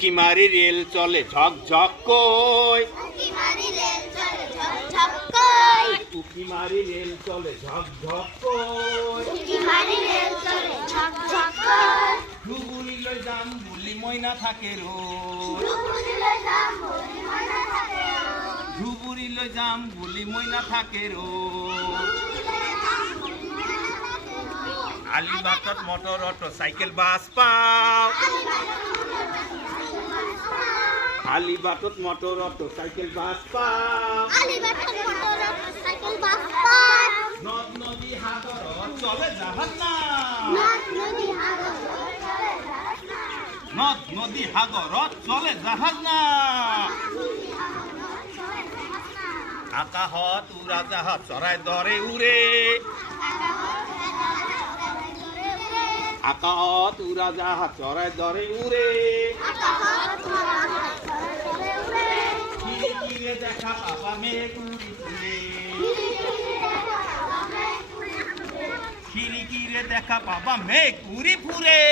উকিমারি rail চলে ঝকঝক কই, উকিমারি rail চলে ঝকঝক কই, উকিমারি রেল চলে ঝকঝক কই, উকিমারি রেল চলে ঝকঝক কই, ডুবুরি লই যাম বুলি মইনা থাকে রো, ডুবুরিলে যাম বলি ময়না থাকে রো, ডুবুরি লই যাম বুলি মইনা থাকে রো। আলিবাটত মটর অটো সাইকেল বাস পাও, আলিবাটত মটর অটো সাইকেল বাস পাও, আলিবাটত মোটর সাইকেল বাস পাই, নদ নদী সাগরত চলে জাহাজ না, নদ নদী সাগর চলে জাহাজ না, নদ নদী সাগরত চলে জাহাজ না, আকাশত উৰাজাহাজ চৰাই দৰে উৰে, আকাশত উৰাজাহাজ চৰাই দৰে উৰে, খিৰিকীৰে দেখা পাবা মেঘ উৰি ফুৰে, খিৰিকীৰে দেখা পাবা মেঘ উৰি ফুৰে।